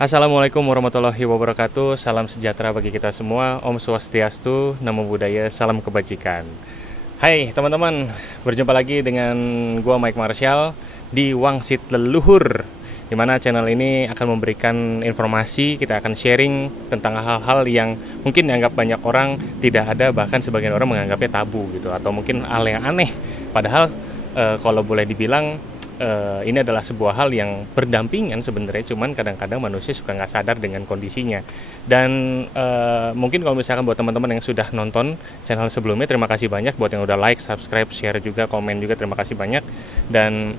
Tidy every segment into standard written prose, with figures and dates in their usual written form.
Assalamualaikum warahmatullahi wabarakatuh. Salam sejahtera bagi kita semua. Om Swastiastu, Namo Buddhaya, salam kebajikan. Hai teman-teman, berjumpa lagi dengan gua Mike Marshall di Wangsit Leluhur, di mana channel ini akan memberikan informasi, kita akan sharing tentang hal-hal yang mungkin dianggap banyak orang tidak ada, bahkan sebagian orang menganggapnya tabu gitu, atau mungkin hal yang aneh. Padahal kalau boleh dibilang ini adalah sebuah hal yang berdampingan sebenarnya, cuman kadang-kadang manusia suka nggak sadar dengan kondisinya. Dan mungkin kalau misalkan buat teman-teman yang sudah nonton channel sebelumnya, terima kasih banyak. Buat yang udah like, subscribe, share juga, komen juga, terima kasih banyak. Dan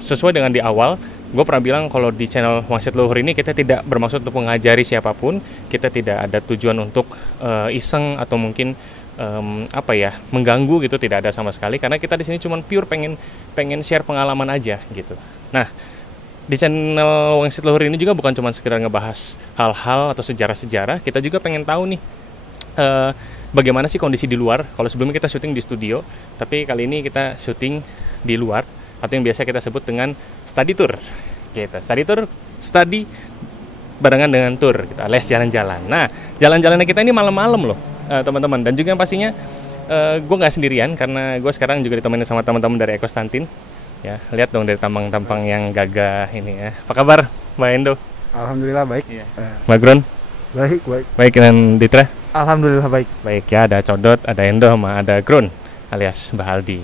sesuai dengan di awal, gue pernah bilang kalau di channel Wangsit Leluhur ini kita tidak bermaksud untuk mengajari siapapun, kita tidak ada tujuan untuk iseng atau mungkin mengganggu gitu, tidak ada sama sekali, karena kita di sini cuma pure pengen share pengalaman aja gitu. Nah, di channel Wangsit Leluhur ini juga bukan cuma sekedar ngebahas hal-hal atau sejarah-sejarah, kita juga pengen tahu nih bagaimana sih kondisi di luar. Kalau sebelumnya kita syuting di studio, tapi kali ini kita syuting di luar, atau yang biasa kita sebut dengan study tour. Study barengan dengan tour, gitu, alias jalan-jalan. Nah, jalan-jalannya kita ini malam-malam loh, teman-teman. Dan juga pastinya gue nggak sendirian, karena gue sekarang juga ditemenin sama teman-teman dari Ekostantin. Ya, lihat dong dari tampang-tampang yang gagah ini ya. Apa kabar, Mbak Endo? Alhamdulillah baik. Iya. Mbak Gron? Baik. Baik, dan Ditra? Alhamdulillah baik. Baik ya, ada Codot, ada Endo, sama ada Gron alias Mbak Aldi.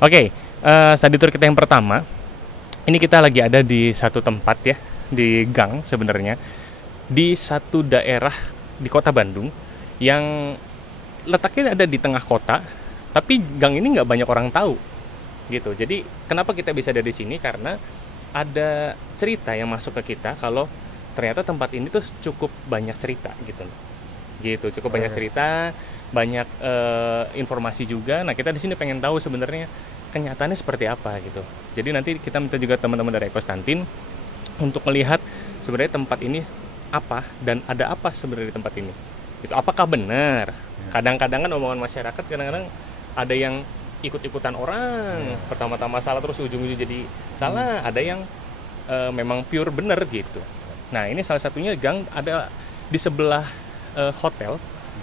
Oke, study tour kita yang pertama. Ini kita lagi ada di satu tempat ya, di gang sebenarnya, di satu daerah di kota Bandung yang letaknya ada di tengah kota, tapi gang ini nggak banyak orang tahu gitu. Jadi kenapa kita bisa ada di sini? Karena ada cerita yang masuk ke kita kalau ternyata tempat ini tuh cukup banyak cerita gitu, cukup banyak cerita, banyak informasi juga. Nah, kita di sini pengen tahu sebenarnya kenyataannya seperti apa gitu. Jadi nanti kita minta juga teman-teman dari Ekostantin untuk melihat sebenarnya tempat ini apa dan ada apa sebenarnya di tempat ini. Itu apakah benar? Kadang-kadang kan omongan masyarakat kadang-kadang ada yang ikut-ikutan orang, pertama-tama salah terus ujung-ujung jadi salah, ada yang memang pure benar gitu. Nah, ini salah satunya gang ada di sebelah hotel.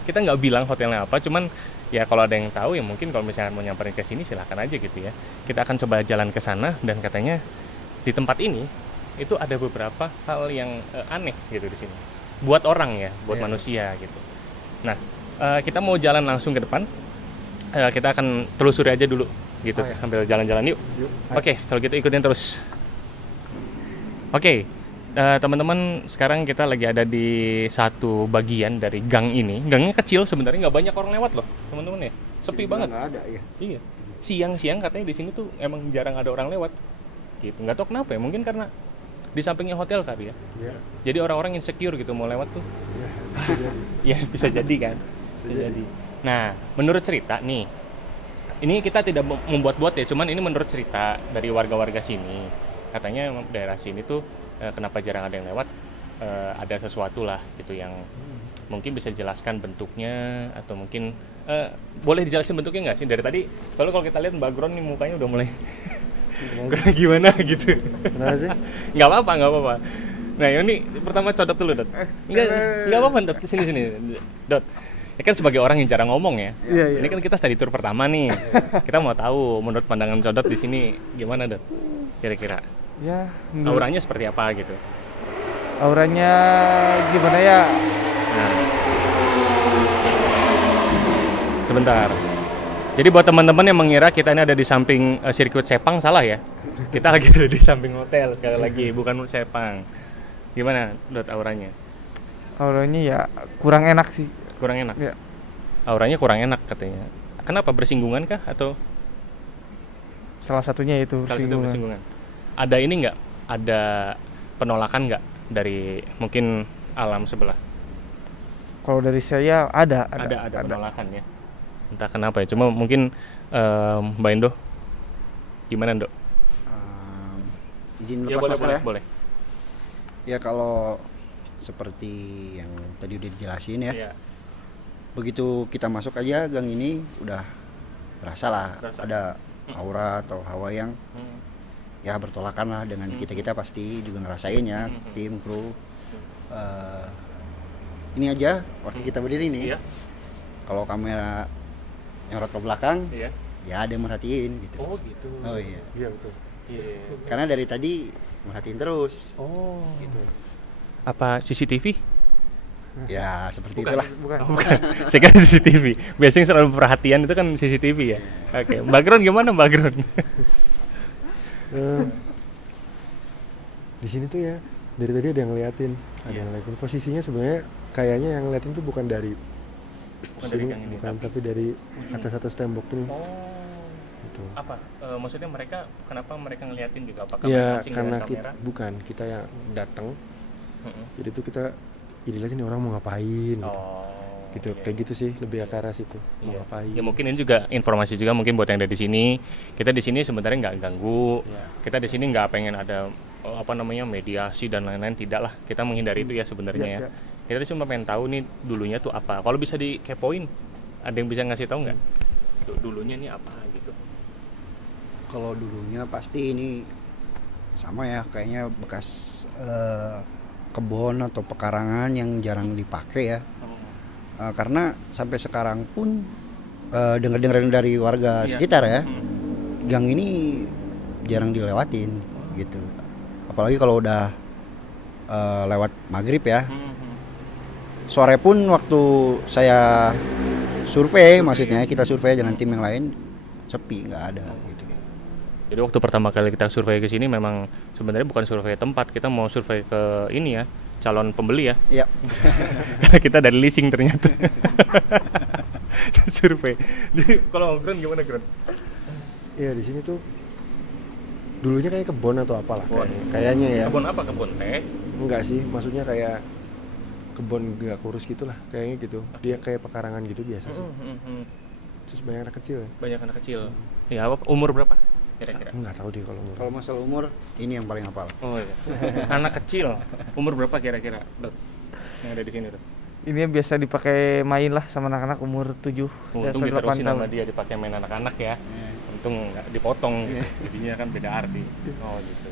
Kita nggak bilang hotelnya apa, cuman ya kalau ada yang tahu ya mungkin kalau misalnya mau nyamperin ke sini silahkan aja gitu ya. Kita akan coba jalan ke sana, dan katanya di tempat ini itu ada beberapa hal yang aneh gitu di sini. Buat orang ya, buat manusia gitu. Nah, kita mau jalan langsung ke depan. Kita akan telusuri aja dulu gitu, sambil jalan-jalan yuk. Oke, kalau gitu ikutin terus. Oke, teman-teman, sekarang kita lagi ada di satu bagian dari gang ini. Gangnya kecil sebenarnya, nggak banyak orang lewat loh, teman-teman ya. Sepi banget. Nggak ada ya. Iya. Siang-siang katanya di sini tuh emang jarang ada orang lewat. Gitu. Nggak tahu kenapa ya, mungkin karena di sampingnya hotel kali ya. Iya. Jadi orang-orang insecure gitu mau lewat tuh. Iya. Ya, bisa jadi kan. Bisa jadi. Nah, menurut cerita nih, ini kita tidak membuat-buat ya, cuman ini menurut cerita dari warga-warga sini. Katanya daerah sini tuh kenapa jarang ada yang lewat, ada sesuatu lah gitu yang mungkin bisa dijelaskan bentuknya, atau mungkin boleh dijelasin bentuknya nggak sih dari tadi? Soalnya kalau kita lihat background nih mukanya udah mulai gimana gitu. Kenapa sih? Nggak apa-apa. Nah, ini pertama Codot dulu, Dot. Nggak apa-apa, Dot. Sini, Dot. Ya kan sebagai orang yang jarang ngomong ya. Iya. Ini kan kita study tour pertama nih. Kita mau tahu menurut pandangan Codot di sini gimana, Dot? Kira-kira. Ya, auranya seperti apa gitu? Auranya gimana ya? Nah. Sebentar. Jadi buat teman-teman yang mengira kita ini ada di samping sirkuit Sepang, salah ya. Kita lagi ada di samping hotel sekali lagi, bukan Sepang. Gimana, Dot, auranya? Auranya ya kurang enak sih. Kurang enak? Ya. Auranya kurang enak katanya. Kenapa, bersinggungan kah atau? Salah satunya itu bersinggungan. Ada ini nggak? ada penolakan nggak dari mungkin alam sebelah? Kalau dari saya ada Penolakan ya. Entah kenapa ya. Cuma mungkin Mbak Indo, gimana Indo? Izin Ya lepas masker ya. boleh. Ya kalau seperti yang tadi udah dijelasin ya. Iya. Begitu kita masuk aja gang ini udah berasa lah ada aura atau hawa yang ya bertolakan lah dengan kita pasti juga ngerasain ya, tim kru. Ini aja waktu kita berdiri nih. Iya. Kalau kamera nyorot ke belakang, Iya. ya ada yang merhatiin gitu. Oh gitu. Oh iya. Iya betul. Iya. Karena dari tadi merhatiin terus. Oh gitu. Apa CCTV? Ya seperti Bukan. itulah. Bukan. Oh, bukan. Saya kira CCTV. Biasanya selalu perhatian itu kan CCTV ya. Oke. Background gimana background? Di sini tuh ya dari tadi ada yang ngeliatin, yang ngeliatin posisinya sebenarnya kayaknya yang ngeliatin tuh bukan dari sini, gang ini, bukan tapi dari atas tembok ini. Oh. Gitu. Apa? Maksudnya mereka kenapa mereka ngeliatin gitu? Apakah Ya masing karena dengan kita kamera? bukan kita yang datang, Mm-mm. jadi tuh kita lihat ini orang mau ngapain gitu. Oh. Gitu Iya. kayak gitu sih lebih ke arah situ mau Iya. ngapain. Ya mungkin ini juga informasi juga mungkin buat yang ada di sini. Kita di sini sebenarnya nggak ganggu. Iya. Kita di sini nggak pengen ada mediasi dan lain-lain, tidak lah. Kita menghindari itu ya sebenarnya ya. Iya. Kita cuma pengen tahu nih dulunya tuh apa. Kalau bisa dikepoin, ada yang bisa ngasih tahu nggak? Dulunya ini apa gitu? Kalau dulunya pasti ini sama ya, kayaknya bekas kebun atau pekarangan yang jarang dipakai ya. Karena sampai sekarang pun dengar-dengar dari warga Iya. sekitar ya, gang ini jarang dilewatin gitu. Apalagi kalau udah lewat maghrib ya. Sore pun waktu saya survei, maksudnya kita survei dengan tim yang lain, sepi, nggak ada gitu. Jadi waktu pertama kali kita survei ke sini memang sebenarnya bukan survei tempat, kita mau survei ke ini ya, calon pembeli ya. Iya. Karena kita dari leasing ternyata. Survei. Jadi kalau Gron gimana Gron? Iya di sini tuh dulunya kayak kebun atau apalah Kebun. kayaknya ya. Kebun apa? Kebun teh? Enggak sih, maksudnya kayak kebun gak kurus gitulah kayaknya gitu. Dia kayak pekarangan gitu biasa sih. Terus banyak anak kecil ya. Banyak anak kecil. Ya apa? Umur berapa? Kira-kira? Enggak tahu deh kalau umur. Kalau masalah umur, ini yang paling hafal. Oh iya. Anak kecil. Umur berapa kira-kira, Dot? Yang ada di sini tuh. Ini yang biasa dipakai main lah sama anak-anak umur 7 Untung sampai 8 diterusin tahun. sama dia dipakai main anak-anak ya. Untung nggak dipotong gitu. Jadinya kan beda arti. Oh gitu.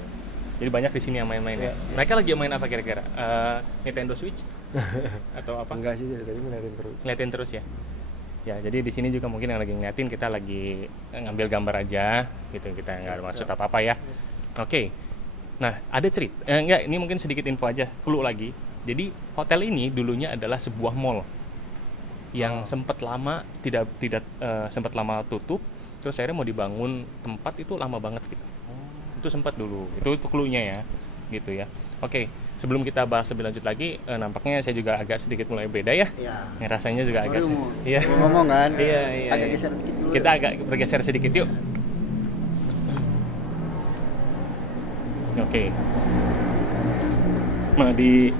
Jadi banyak di sini yang main-main ya. Mereka lagi main apa kira-kira? Nintendo Switch atau apa? Enggak sih dari tadi ngeliatin terus. Ngeliatin terus ya. Ya, jadi di sini juga mungkin yang lagi ngeliatin, kita lagi ngambil gambar aja gitu, kita nggak ada maksud apa-apa ya. Oke. Nah, ada cerita. Enggak, ini mungkin sedikit info aja, clue lagi. Jadi, hotel ini dulunya adalah sebuah mall yang sempat lama sempat lama tutup, terus akhirnya mau dibangun tempat itu lama banget gitu. Itu sempat dulu. Itu clue-nya ya. Gitu ya. Oke. Sebelum kita bahas lebih lanjut lagi, nampaknya saya juga agak sedikit mulai beda ya. Iya. Rasanya juga agak. Iya. Ngomong kan? Iya. Agak geser dikit dulu. Kita agak bergeser sedikit yuk. Oke. Nah di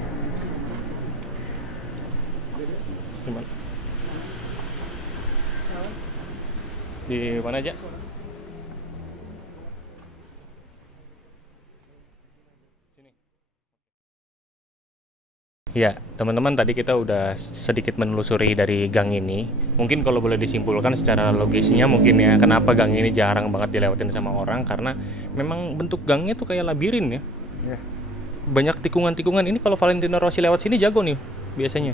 mana? Di mana aja? Ya, teman-teman, tadi kita udah sedikit menelusuri dari gang ini. Mungkin kalau boleh disimpulkan secara logisnya mungkin ya, kenapa gang ini jarang banget dilewatin sama orang, karena memang bentuk gangnya tuh kayak labirin ya. Banyak tikungan-tikungan. Ini kalau Valentino Rossi lewat sini jago nih biasanya.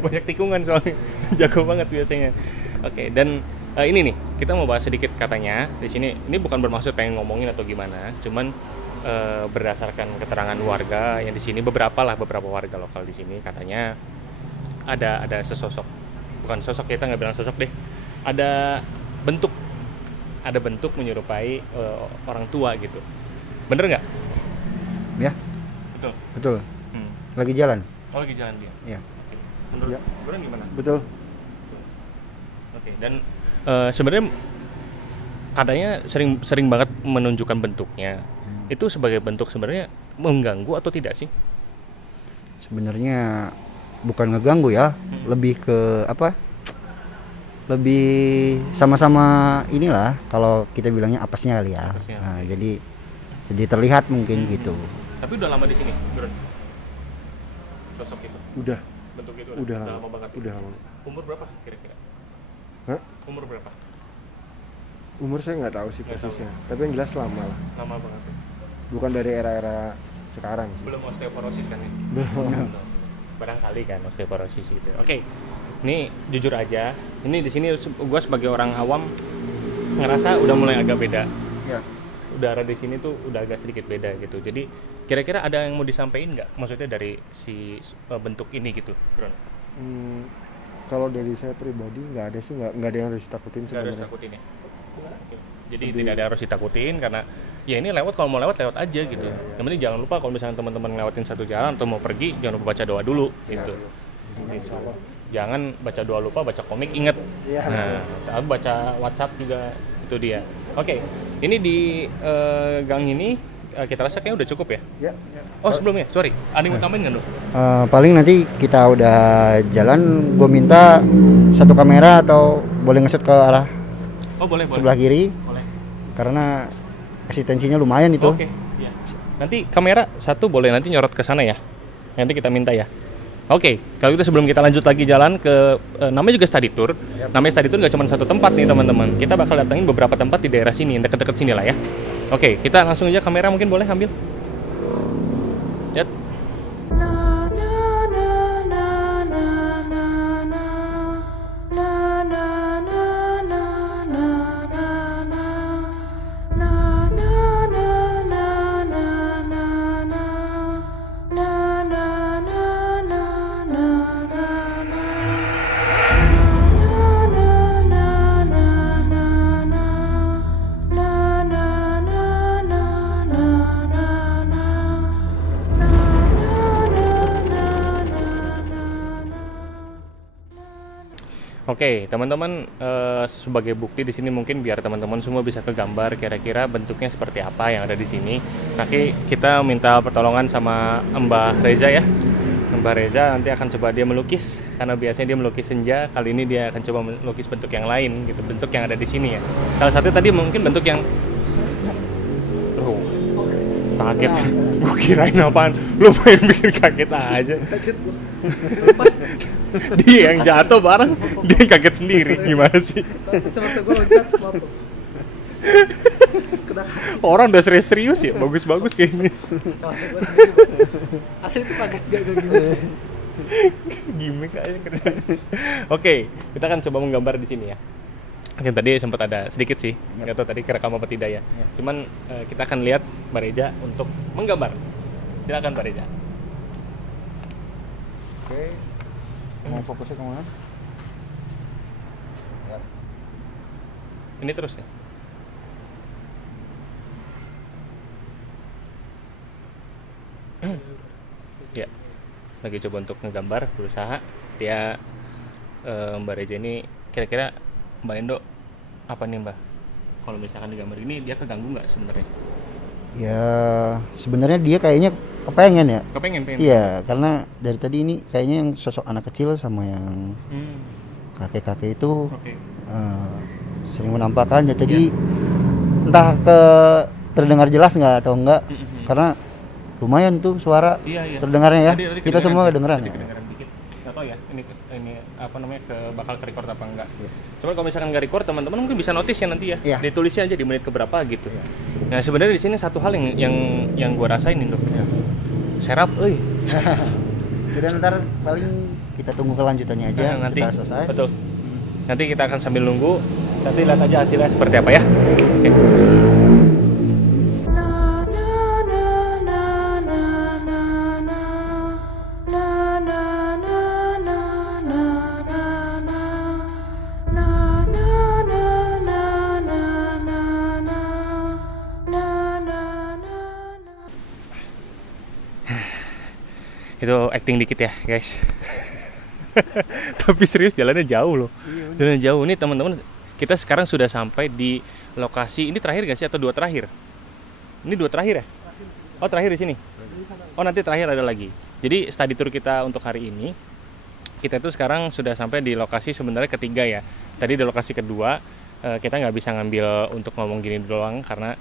Banyak tikungan soalnya. Jago banget biasanya. Oke, dan ini nih, kita mau bahas sedikit katanya di sini. Ini bukan bermaksud pengen ngomongin atau gimana, cuman berdasarkan keterangan warga yang di sini, beberapa warga lokal di sini katanya ada sesosok, bukan sosok, kita nggak bilang sosok deh, ada bentuk menyerupai orang tua gitu. Bener nggak? Ya, Betul. betul. Lagi jalan. Oh, lagi jalan dia. Iya. Oke. Menurut Ya. Gibran gimana? Betul. Oke. Dan sebenarnya katanya sering banget menunjukkan bentuknya. Itu sebagai bentuk sebenarnya mengganggu atau tidak sih? Sebenarnya bukan ngeganggu ya, lebih ke apa? Lebih sama-sama inilah kalau kita bilangnya apesnya kali ya. Apesnya. Nah, jadi terlihat mungkin gitu. Tapi udah lama di sini, Bro. Sosok itu. Udah. Bentuk itu Udah lama banget. Udah lama. Umur berapa kira-kira? Hah? Umur berapa? Umur saya nggak tahu sih Nggak persisnya. Tapi yang jelas lama lah. Lama banget. Ya? Bukan dari era-era sekarang sih. Belum osteoporosis kan ya? Belum. Barangkali kan osteoporosis gitu. Oke. Ini jujur aja, ini di sini gue sebagai orang awam ngerasa udah mulai agak beda. Ya. Udara di sini tuh udah agak sedikit beda gitu. Jadi kira-kira ada yang mau disampaikan nggak? Maksudnya dari si bentuk ini gitu, Bro? Kalau dari saya pribadi nggak ada sih, nggak ada yang harus ditakutin Nggak harus sebenarnya. takutin ya. Jadi tidak ada yang harus ditakutin karena ya ini lewat, kalau mau lewat aja gitu. Yang penting jangan lupa kalau misalnya teman-teman ngelewatin satu jalan atau mau pergi jangan lupa baca doa dulu gitu. Gitu. Jangan baca doa lupa, baca komik inget. Nah, aku baca WhatsApp juga, itu dia. Oke, ini di gang ini kita rasa kayaknya udah cukup ya. Oh sebelumnya, sorry, ada yang mau tambahin nggak dong? Paling nanti kita udah jalan, gue minta satu kamera atau boleh nge-shoot ke arah Oh boleh. sebelah kiri, Boleh. karena eksistensinya lumayan itu. Oke. Iya. Nanti kamera satu boleh nanti nyorot ke sana ya. Nanti kita minta ya. Oke, kalau gitu sebelum kita lanjut lagi jalan ke namanya juga study tour. Namanya study tour nggak cuma satu tempat nih teman-teman. Kita bakal datangin beberapa tempat di daerah sini, deket-deket sini lah ya. Oke, kita langsung aja kamera mungkin boleh ambil. Yap. Oke, teman-teman, sebagai bukti di sini mungkin biar teman-teman semua bisa kegambar kira-kira bentuknya seperti apa yang ada di sini. Nanti kita minta pertolongan sama Mbah Reza ya. Mbah Reza nanti akan coba dia melukis, karena biasanya dia melukis senja. Kali ini dia akan coba melukis bentuk yang lain, gitu, bentuk yang ada di sini ya. Salah satu tadi mungkin bentuk yang, kaget. Gue kirain apaan? Lu main bikin kaget aja. Pas dia yang jatuh bareng, dia yang kaget sendiri. Gimana sih? Orang udah serius ya, bagus-bagus kayak ini. Asli itu kaget gak gimmick sih. Gimik aja. Oke, kita akan coba menggambar di sini ya. Mungkin tadi sempat ada sedikit sih, nggak tahu tadi kerekam apa tidak ya. Cuman kita akan lihat Mbak Reza untuk menggambar. Silakan Mbak Reza. Oke, mau fokusnya kemana? Ini terus ya. Ya, lagi coba untuk menggambar, berusaha. Dia Mbak Reza ini kira-kira Mbak Endo apa nih Mbak? Kalau misalkan digambar ini dia keganggu nggak sebenarnya? Ya sebenarnya dia kayaknya kepengen ya. Kepengen. Iya, karena dari tadi ini kayaknya yang sosok anak kecil sama yang kakek-kakek itu sering menampakkan ya. Jadi entah terdengar jelas nggak atau enggak, karena lumayan tuh suara terdengarnya ya. Tadi Kita semua kedengeran ya. Kedengeran dikit. Nggak tahu ya ini apa namanya bakal ke record apa enggak. Cuma kalau misalkan nggak record, teman-teman mungkin bisa notice ya nanti ya. Ditulisnya aja di menit keberapa gitu. Nah sebenarnya di sini satu hal yang gue rasain itu. Serap, Jadi ntar paling kita tunggu kelanjutannya aja nanti setelah selesai. Betul. Nanti kita akan sambil nunggu. Nanti lihat aja hasilnya seperti apa ya. Oke. Itu acting dikit ya guys. Tapi serius jalannya jauh loh. Jalannya jauh. Ini teman-teman, kita sekarang sudah sampai di lokasi. Ini terakhir gak sih atau dua terakhir? Ini dua terakhir ya? Oh, terakhir di sini. Oh, nanti terakhir ada lagi. Jadi study tour kita untuk hari ini, kita tuh sekarang sudah sampai di lokasi sebenarnya ketiga ya. Tadi di lokasi kedua, kita nggak bisa ngambil untuk ngomong gini doang karena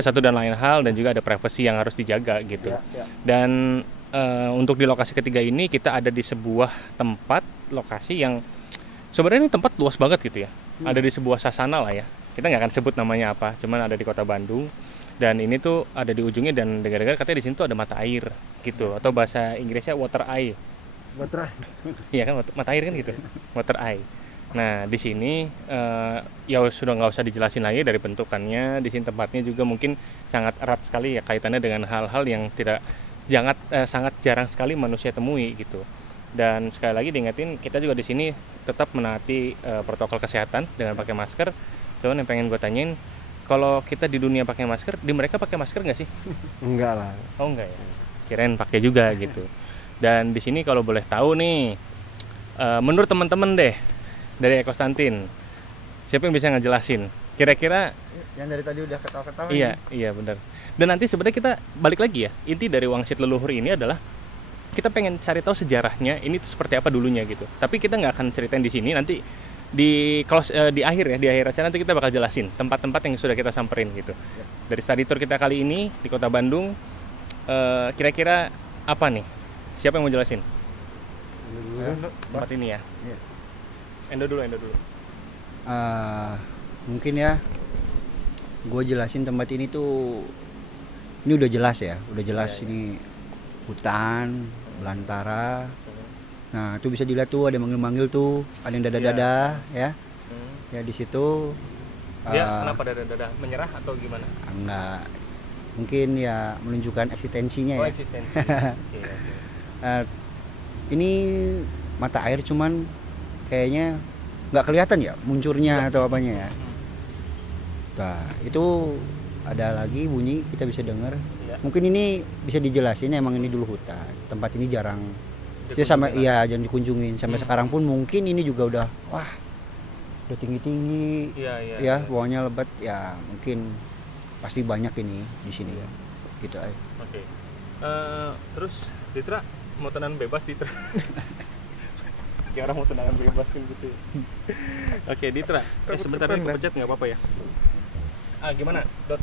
satu dan lain hal dan juga ada privasi yang harus dijaga gitu. Dan untuk di lokasi ketiga ini kita ada di sebuah tempat lokasi yang sebenarnya ini tempat luas banget gitu ya. Ada di sebuah sasana lah ya. Kita nggak akan sebut namanya apa, cuman ada di Kota Bandung. Dan ini tuh ada di ujungnya dan dengar-dengar katanya di sini tuh ada mata air gitu, atau bahasa Inggrisnya water eye. Water eye. Iya kan, mata air kan gitu. Water eye. Nah, di sini ya sudah nggak usah dijelasin lagi dari bentukannya. Di sini tempatnya juga mungkin sangat erat sekali ya kaitannya dengan hal-hal yang sangat jarang sekali manusia temui gitu. Dan sekali lagi diingetin, kita juga di sini tetap menaati protokol kesehatan dengan pakai masker. Cuman yang pengen gue tanyain, kalau kita di dunia pakai masker, di mereka pakai masker nggak sih? Enggak lah. Oh enggak ya. Kirain pakai juga gitu. Dan di sini kalau boleh tahu nih, menurut teman-teman deh dari Ekostantin, siapa yang bisa ngejelasin? Kira-kira Yang dari tadi udah ketawa-ketawa. Iya benar. Dan nanti sebenarnya kita balik lagi ya. Inti dari wangsit leluhur ini adalah kita pengen cari tahu sejarahnya ini tuh seperti apa dulunya gitu. Tapi kita nggak akan ceritain di sini, nanti di akhir acara nanti kita bakal jelasin tempat-tempat yang sudah kita samperin gitu. Dari study tour kita kali ini di Kota Bandung, kira-kira apa nih? Siapa yang mau jelasin? Tempat ini ya. Endo dulu. Mungkin ya, gue jelasin tempat ini tuh, ini udah jelas ya, ini hutan belantara. Nah, itu bisa dilihat tuh ada manggil-manggil tuh, ada yang dada-dada ya. Ya di situ. Dia kenapa dada-dada? Menyerah atau gimana? Enggak. Mungkin ya menunjukkan eksistensinya ya. Eksistensi. Ini mata air cuman kayaknya nggak kelihatan ya muncurnya atau apanya ya. Nah, itu ada lagi bunyi kita bisa dengar. Mungkin ini bisa dijelasin emang ini dulu hutan. Tempat ini jarang jangan dikunjungin sampai sekarang pun mungkin ini juga udah tinggi-tinggi. Iya. Bawahnya lebat ya, mungkin pasti banyak ini di sini ya. Gitu aja. Oke. Terus Ditra mau tenang bebas Ditra. Kayak orang mau tendangan bebas kan gitu. Oke, Ditra. Sebentar lagi pencet nggak apa-apa ya? Gimana, Dot?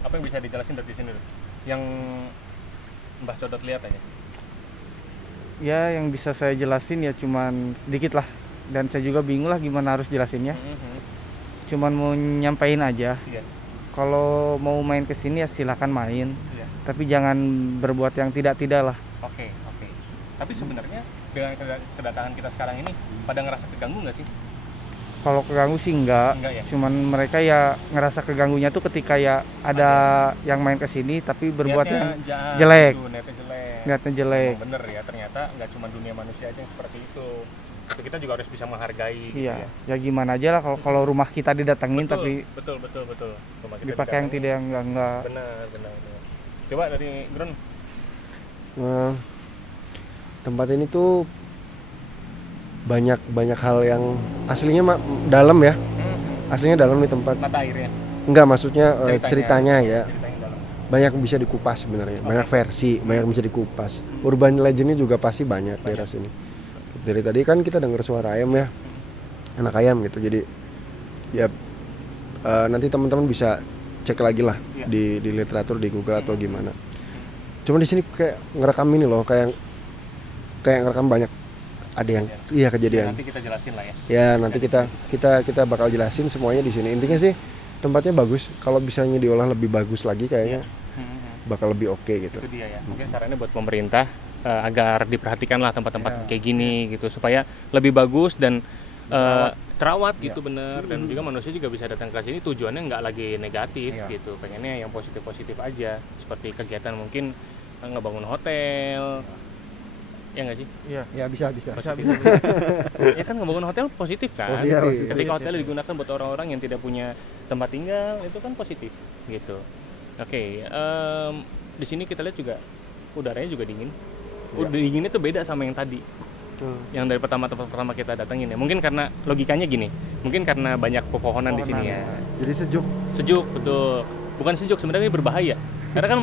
Apa yang bisa dijelasin dari sini, Dot? Yang Mbah Codot lihat aja. Ya, yang bisa saya jelasin ya cuman sedikit lah. Dan saya juga bingung lah gimana harus jelasinnya. Cuman mau nyampein aja. Kalau mau main ke sini ya silakan main. Tapi jangan berbuat yang tidak-tidak lah. Oke. Tapi sebenarnya dengan kedatangan kita sekarang ini pada ngerasa keganggu nggak sih? Kalau keganggu sih enggak ya? Cuman mereka ya ngerasa keganggunya tuh ketika ya ada yang main ke sini tapi berbuat yang jelek. Niatnya jelek. Bener ya, ternyata nggak cuma dunia manusia aja yang seperti itu. Tapi kita juga harus bisa menghargai. Iya. Gitu ya gimana aja lah kalau rumah kita didatengin tapi betul. Rumah kita dipakai yang tidak enggak. Benar. Coba dari Gron. Tempat ini tuh banyak hal yang aslinya dalam ya. Aslinya dalam nih tempat. Mata airnya. Enggak, maksudnya ceritanya ya. Banyak bisa dikupas sebenarnya. Banyak versi, banyak bisa dikupas. Urban legendnya juga pasti banyak di daerah sini. Dari tadi kan kita dengar suara ayam ya. Anak ayam gitu. Jadi ya nanti teman-teman bisa cek lagi lah di literatur di Google atau gimana. Cuma di sini kayak ngerekam ini loh, kayak ngerekam banyak. Ada yang kejadian. Ya, nanti kita jelasin lah ya. Ya, nanti kita bakal jelasin semuanya di sini. Intinya sih tempatnya bagus. Kalau bisanya diolah lebih bagus lagi kayaknya bakal lebih oke gitu. Itu dia ya. Mungkin sarannya buat pemerintah agar diperhatikanlah tempat-tempat kayak gini gitu supaya lebih bagus dan terawat gitu bener. Dan juga manusia juga bisa datang ke sini tujuannya nggak lagi negatif gitu. Pengennya yang positif-positif aja. Seperti kegiatan mungkin ngebangun hotel. Ya nggak sih? Ya bisa. Ya kan ngebangun hotel positif kan? Ketika hotel digunakan buat orang-orang yang tidak punya tempat tinggal itu kan positif gitu. Oke, di sini kita lihat juga udaranya juga dingin. Dinginnya tuh beda sama yang tadi. Yang dari tempat pertama kita datangin ya. Mungkin karena logikanya gini. Mungkin karena banyak pepohonan di sini ya. Jadi sejuk. Sejuk betul. bukan sejuk, sebenarnya ini berbahaya. Karena kan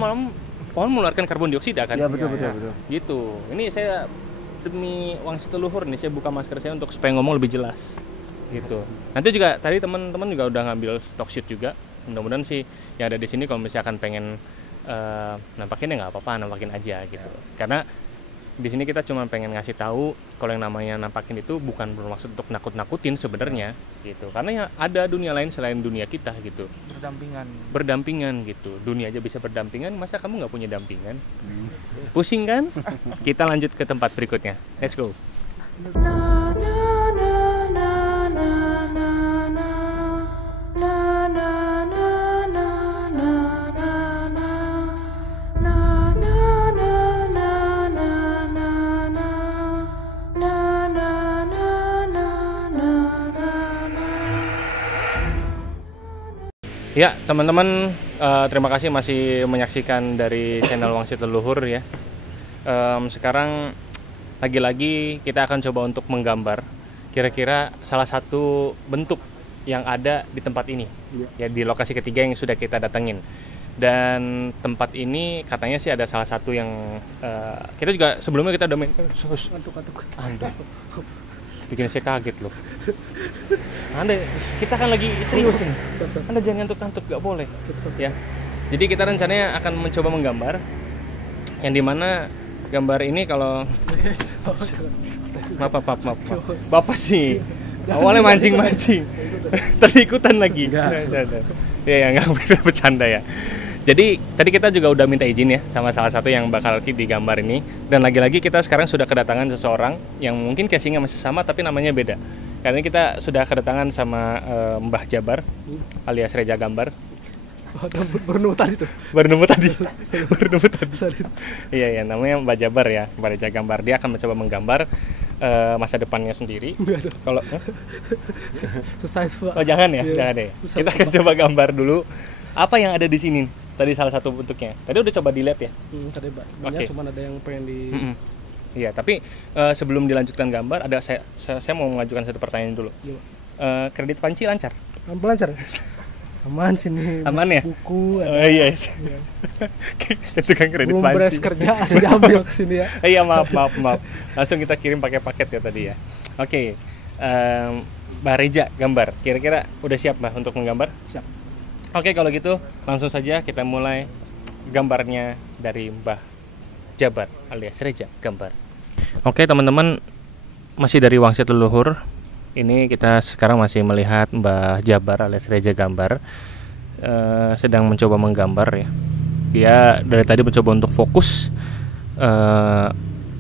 pohon mengeluarkan karbon dioksida kan. Iya betul. Gitu. Ini saya demi wangsit leluhur nih, saya buka masker saya untuk supaya ngomong lebih jelas. Gitu. Nanti juga tadi teman-teman juga udah ngambil stock sheet juga. Mudah-mudahan sih yang ada di sini kalau misalkan pengen nampakin ya nggak apa-apa, nampakin aja gitu. Karena di sini kita cuma pengen ngasih tahu kalau yang namanya nampakin itu bukan bermaksud untuk nakut-nakutin sebenarnya gitu. Karena ya ada dunia lain selain dunia kita gitu. Berdampingan gitu. Dunia aja bisa berdampingan, masa kamu nggak punya dampingan? Pusing kan? Kita lanjut ke tempat berikutnya. Let's go. Ya teman-teman, terima kasih masih menyaksikan dari channel Wangsit Leluhur ya. Sekarang lagi-lagi kita akan coba untuk menggambar kira-kira salah satu bentuk yang ada di tempat ini ya, di lokasi ketiga yang sudah kita datengin. Dan tempat ini katanya sih ada salah satu yang kita juga sebelumnya kita udah main bikin saya kaget loh. Anda, kita kan lagi serius ini. Anda jangan ngantuk-ngantuk, gak boleh. Ya. Jadi kita rencananya akan mencoba menggambar, yang dimana gambar ini kalau maaf. Bapak sih awalnya mancing, terikutan lagi. Ya nggak bisa bercanda ya. Jadi tadi kita juga udah minta izin ya sama salah satu yang bakal digambar ini. Dan lagi-lagi kita sekarang sudah kedatangan seseorang yang mungkin casingnya masih sama tapi namanya beda. Karena kita sudah kedatangan sama Mbah Jabar alias Reja Gambar. Baru nemu tadi. Iya namanya Mbah Jabar ya, Mbah Reja Gambar. Dia akan mencoba menggambar masa depannya sendiri. Kalau susah itu Pak. Oh jangan deh. Kita akan coba gambar dulu apa yang ada di sini. Tadi salah satu bentuknya. Tadi udah coba dilihat ya? Tadi Pak. Banyak cuma ada yang pengen di. Iya, tapi sebelum dilanjutkan gambar, ada saya mau mengajukan satu pertanyaan dulu. Kredit panci lancar? Lancar. Aman sini. Aman ya? Buku. Oh iya. Itu kan kredit belum panci. beres kerja asli diambil ke sini ya. Iya maaf. Langsung kita kirim pakai paket ya tadi ya. Oke. Mbak Reja gambar. Kira-kira udah siap Mbak untuk menggambar? Siap. Oke kalau gitu langsung saja kita mulai gambarnya dari Mbah Jabar alias Reja Gambar. Oke teman-teman, masih dari Wangsit Leluhur. Ini kita sekarang masih melihat Mbah Jabar alias Reja Gambar sedang mencoba menggambar ya. Dia dari tadi mencoba untuk fokus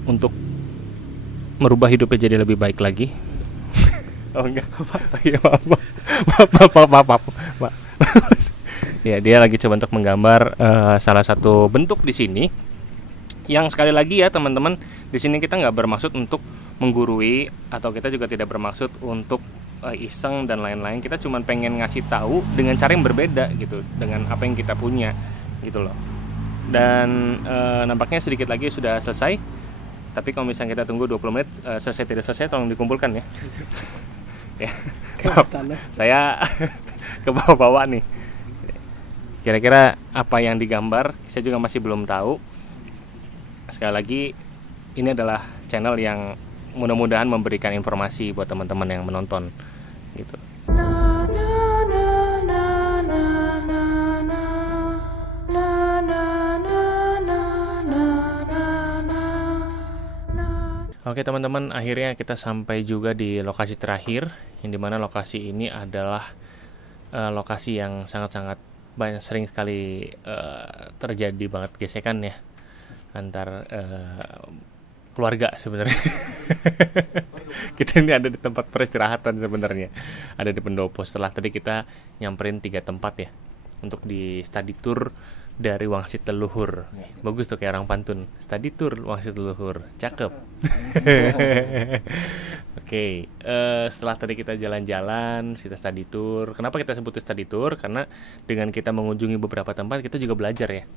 untuk merubah hidupnya jadi lebih baik lagi. Oh enggak, maaf. Ya dia lagi coba untuk menggambar salah satu bentuk di sini. Yang sekali lagi ya teman-teman, di sini kita nggak bermaksud untuk menggurui atau kita juga tidak bermaksud untuk iseng dan lain-lain. Kita cuma pengen ngasih tahu dengan cara yang berbeda gitu, dengan apa yang kita punya gitu loh. Dan nampaknya sedikit lagi sudah selesai. Tapi kalau misalnya kita tunggu 20 menit selesai tidak selesai, tolong dikumpulkan ya. Ya, saya ke bawah-bawah nih. Kira-kira apa yang digambar, saya juga masih belum tahu. Sekali lagi, ini adalah channel yang mudah-mudahan memberikan informasi buat teman-teman yang menonton, gitu. Oke teman-teman, akhirnya kita sampai juga di lokasi terakhir, yang dimana lokasi ini adalah lokasi yang sangat-sangat banyak, sering sekali terjadi banget gesekan ya antar keluarga sebenarnya. Kita ini ada di tempat peristirahatan sebenarnya, ada di pendopo. Setelah tadi kita nyamperin 3 tempat ya untuk di study tour dari Wangsit Leluhur. Bagus tuh kayak orang pantun. Study tour Wangsit Leluhur, cakep. Oke, setelah tadi kita jalan-jalan, kita study tour. Kenapa kita sebut study tour? Karena dengan kita mengunjungi beberapa tempat, kita juga belajar ya.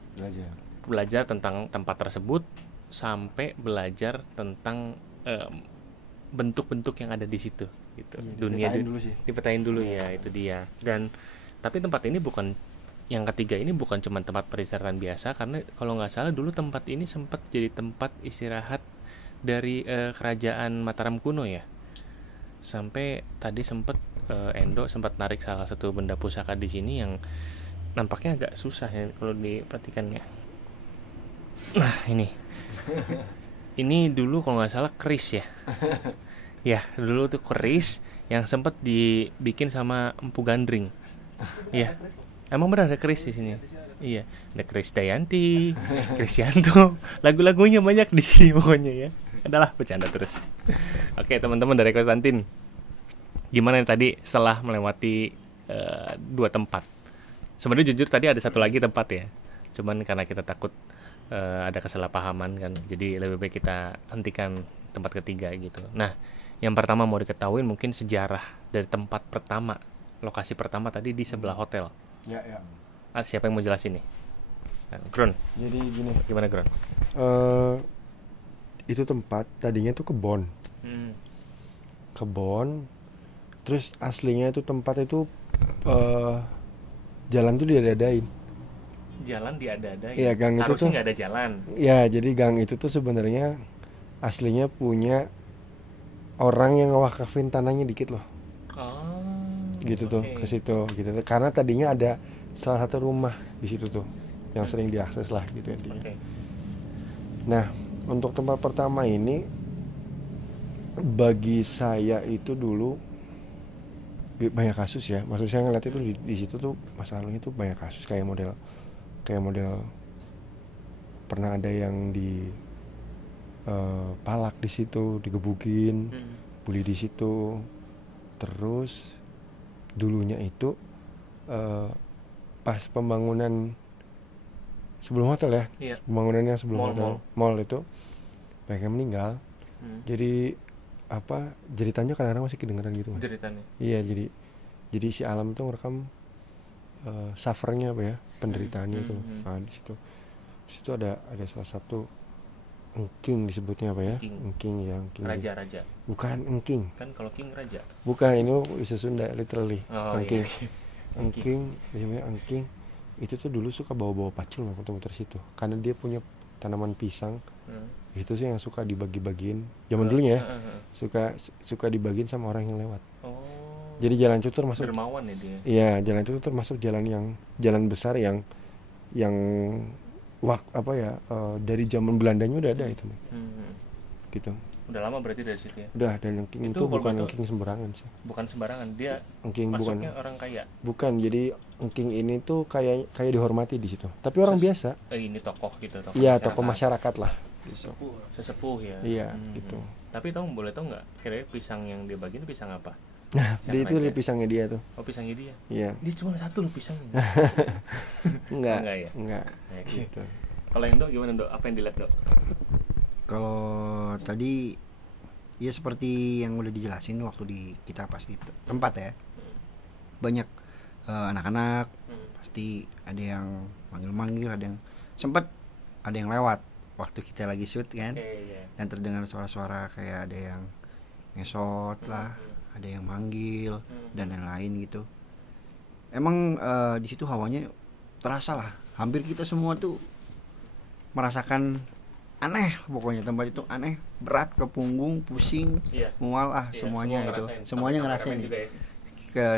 Belajar tentang tempat tersebut, sampai belajar tentang bentuk-bentuk yang ada di situ gitu. Dunia dipetain dulu sih. Dipetain dulu ya, itu dia. Dan tapi tempat ini bukan yang ketiga ini bukan cuma tempat peristirahatan biasa, karena kalau nggak salah dulu tempat ini sempat jadi tempat istirahat dari kerajaan Mataram kuno ya. Sampai tadi sempat Endo sempat narik salah satu benda pusaka di sini yang nampaknya agak susah ya kalau diperhatikannya. Nah ini, ini dulu kalau nggak salah keris ya. Ya dulu tuh keris yang sempat dibikin sama Empu Gandring. Iya. Emang benar ada keris di sini. Iya, ada Kris Dayanti, Krisyanto, lagu-lagunya banyak di sini pokoknya ya. Adalah bercanda terus. Oke teman-teman dari Konstantin, gimana tadi setelah melewati 2 tempat? Sebenarnya jujur tadi ada satu lagi tempat ya, cuman karena kita takut ada kesalahpahaman kan, jadi lebih baik kita hentikan tempat ketiga gitu. Nah, yang pertama mau diketahui mungkin sejarah dari tempat pertama, lokasi pertama tadi di sebelah hotel. Ya. Siapa yang mau jelasin nih? Gron. Jadi gini. Gimana Gron? Itu tempat tadinya tuh kebon. Kebon. Terus aslinya itu tempat itu jalan tuh diada-adain. Jalan diada-adain. Iya, gang itu tuh nggak ada jalan. Ya, jadi gang itu tuh sebenarnya aslinya punya orang yang ngewakafin tanahnya dikit loh. Gitu tuh ke situ gitu. Karena tadinya ada salah satu rumah di situ tuh yang sering diakses lah gitu intinya. Nah, untuk tempat pertama ini bagi saya itu dulu banyak kasus ya. Maksud saya ngeliat itu di situ tuh masalahnya tuh banyak kasus kayak model pernah ada yang di palak di situ, digebukin, bully di situ. Terus dulunya itu pas pembangunan sebelum hotel ya, pembangunannya sebelum hotel mall itu banyak yang meninggal. Jadi jeritannya kadang-kadang masih kedengeran gitu. Jeritannya? Iya, jadi si Alam tuh ngerekam suffernya apa ya, penderitaannya itu. Nah, di situ ada salah satu engking disebutnya apa ya? Engking ya, engking. Raja. Bukan engking. Kan kalau king raja. Bukan, ini bisa Sunda literally. Engking. Iya. Engking, disebutnya engking. Itu tuh dulu suka bawa-bawa pacul muter-muter situ. Karena dia punya tanaman pisang. Itu sih yang suka dibagi-bagiin. Zaman dulunya ya. Suka dibagiin sama orang yang lewat. Jadi jalan itu termasuk dermawan ya dia. Iya, jalan itu termasuk jalan besar yang dari zaman Belandanya udah ada itu. Gitu. Udah lama berarti dari situ ya? Udah, dan engking itu bukan engking sembarangan sih. Bukan sembarangan, dia engking masuknya bukan orang kaya. Bukan, jadi engking ini tuh kayak dihormati di situ. Tapi orang biasa. Ini tokoh gitu, tokoh. Iya, tokoh masyarakat lah. Sesepuh ya. Iya, gitu. Tapi boleh tahu nggak kira-kira pisang yang dia bagiin pisang apa? Nah, dia itu pisangnya dia tuh. Oh, pisangnya dia. Iya. Dia cuma satu loh pisangnya. Enggak ya? Enggak. Gitu. Kalau yang Dok gimana Dok? Apa yang dilihat Dok? Kalau tadi ya seperti yang udah dijelasin waktu kita pas di tempat ya. Banyak anak-anak pasti ada yang manggil-manggil, ada yang sempat ada yang lewat waktu kita lagi shoot kan. Dan terdengar suara-suara kayak ada yang ngesot lah, ada yang manggil dan lain-lain gitu. Emang di situ hawanya terasa lah. Hampir kita semua tuh merasakan aneh, pokoknya tempat itu aneh, berat ke punggung, pusing, mual semuanya itu. Semuanya ngerasain nih.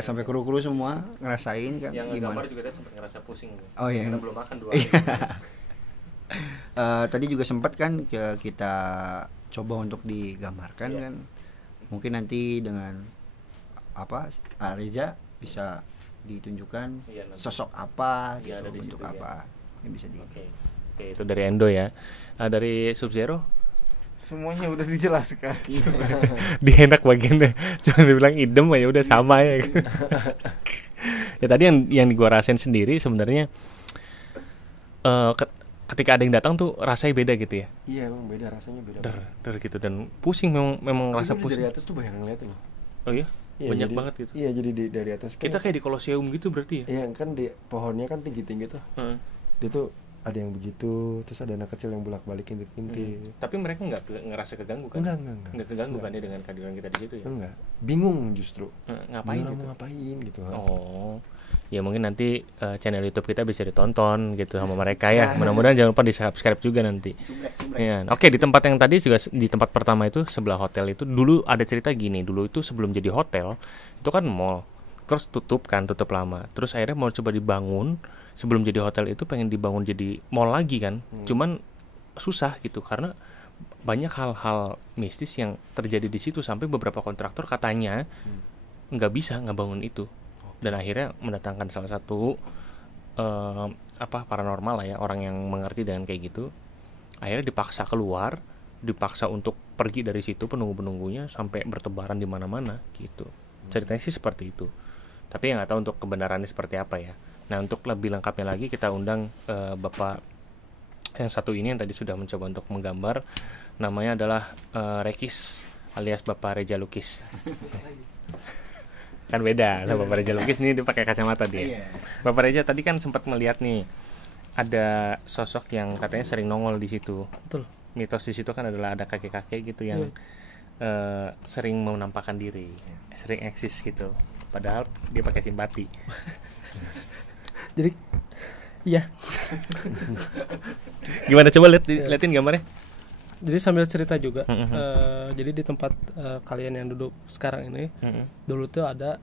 Sampai kru-kru semua ngerasain kan. Yang gimana? Gambar juga dia sempat ngerasa pusing. Oh iya. Karena belum makan 2 hari. Tadi juga sempat kan kita coba untuk digambarkan kan. Mungkin nanti dengan Reza bisa ditunjukkan sosok apa gitu, bentuk apa yang bisa di. Oke, itu dari Endo ya. Dari Sub-Zero semuanya udah dijelaskan. Dia enak bagiannya, cuma dibilang idem aja udah sama ya. Ya tadi yang gua rasain sendiri sebenarnya ketika ada yang datang tuh rasanya beda gitu ya. Iya, emang beda, rasanya beda. Der gitu, dan pusing, memang rasa pusing. Dari atas tuh banyak yang ngeliatin. Oh iya? Banyak banget gitu. Iya, jadi dari atas kan kita kayak di Kolosium gitu berarti ya. Iya, kan di pohonnya kan tinggi-tinggi tuh. Dia tuh ada yang begitu, terus ada anak kecil yang bolak-balik intip-intip. Tapi mereka nggak ngerasa keganggu kan? Nggak keganggu kan ya dengan kehadiran kita di situ ya? Enggak, bingung justru. Ngapain gitu? Mau ngapain gitu. Oh, ya mungkin nanti channel YouTube kita bisa ditonton gitu sama mereka ya. Mudah-mudahan jangan lupa di subscribe juga nanti. Ya. Oke, di tempat yang tadi juga, di tempat pertama itu sebelah hotel itu dulu ada cerita gini. Dulu itu sebelum jadi hotel itu kan mall, terus tutup lama. Terus akhirnya mau coba dibangun. Sebelum jadi hotel itu pengen dibangun jadi mall lagi kan. Cuman susah gitu karena banyak hal-hal mistis yang terjadi di situ sampai beberapa kontraktor katanya nggak bisa ngebangun itu. Dan akhirnya mendatangkan salah satu paranormal lah ya, orang yang mengerti dengan kayak gitu. Akhirnya dipaksa keluar, dipaksa untuk pergi dari situ, penunggu-penunggunya sampai bertebaran di mana-mana gitu. Ceritanya sih seperti itu. Tapi yang nggak tahu untuk kebenarannya seperti apa ya. Nah, untuk lebih lengkapnya lagi kita undang Bapak yang satu ini yang tadi sudah mencoba untuk menggambar. Namanya adalah Rekis alias Bapak Reja Lukis. Kan beda sama Bapak Reja Lukis, nih dia pakai kacamata dia. Bapak Reja tadi kan sempat melihat nih ada sosok yang katanya sering nongol di situ. Betul. Mitos di situ kan adalah ada kakek-kakek gitu yang sering menampakkan diri, sering eksis gitu. Padahal dia pakai simpati. Jadi iya. Gimana, coba liatin gambarnya. Jadi sambil cerita juga. Jadi di tempat kalian yang duduk sekarang ini, dulu tuh ada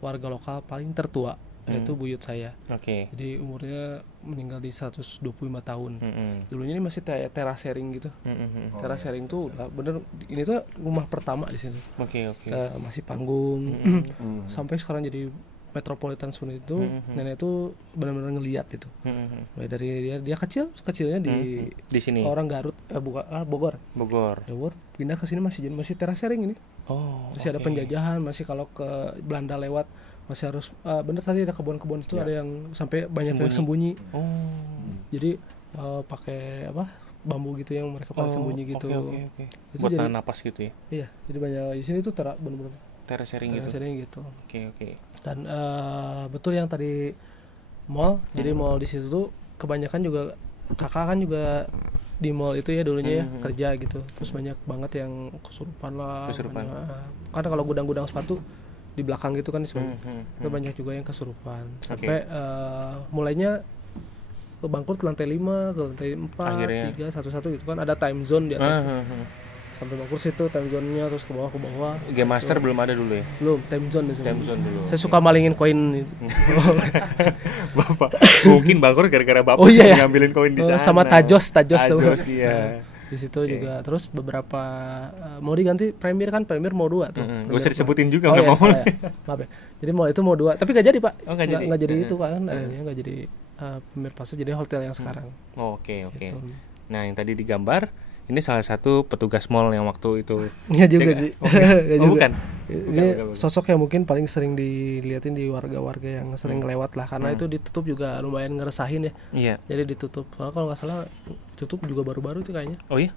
warga lokal paling tertua, yaitu buyut saya. Oke. Jadi umurnya meninggal di 125 tahun. Dulunya ini masih teras sharing gitu. Teras sharing tuh udah bener, ini tuh rumah pertama di sini. Oke. Masih panggung. Sampai sekarang jadi metropolitan seperti itu. Nenek itu benar-benar ngelihat itu. Mulai dari dia kecilnya di sini. Orang Garut, Bogor. Pindah ke sini masih teras sharing ini. Masih ada penjajahan, masih kalau ke Belanda lewat masih harus bener tadi ada kebun-kebun itu, ada yang sampai banyak yang sembunyi. Jadi pakai bambu gitu yang mereka pakai sembunyi gitu. Oke. Buat tahan napas gitu ya. Iya, jadi banyak di sini tuh bener-bener teras sharing gitu. Oke. Dan betul yang tadi mall. Jadi mall di situ tuh kebanyakan juga kakak kan juga di mall itu ya dulunya ya kerja gitu. Terus banyak banget yang kesurupan lah. Karena kalau gudang-gudang sepatu di belakang gitu kan banyak juga yang kesurupan. Sampai mulainya bangkrut ke lantai 5, ke lantai 4, 3, 1 gitu kan, ada time zone di atas. Sampai bangkrut situ time zone-nya, terus ke bawah. Game Master belum ada dulu ya? Belum, time zone di sini. Time zone dulu. Saya suka malingin koin itu. Bapak mungkin bangkrut gara-gara Bapak ngambilin koin di sana. Sama Tajos iya. Di situ juga. Terus beberapa mau diganti Premier mau 2 tuh. Gak usah disebutin juga mau. Maaf ya. Jadi itu mau 2, tapi gak jadi, Pak. Gak jadi itu kan, adanya gak jadi Premier Plaza, jadi hotel yang sekarang. Oke. Gitu. Nah, yang tadi digambar ini salah satu petugas mall yang waktu itu. Nggak juga sih. Bukan. Ini sosok yang mungkin paling sering dilihatin di warga-warga yang sering lewat lah, karena itu ditutup juga lumayan ngeresahin ya. Iya. Jadi ditutup. Soalnya kalau nggak salah ditutup juga baru-baru itu kayaknya. Oh iya?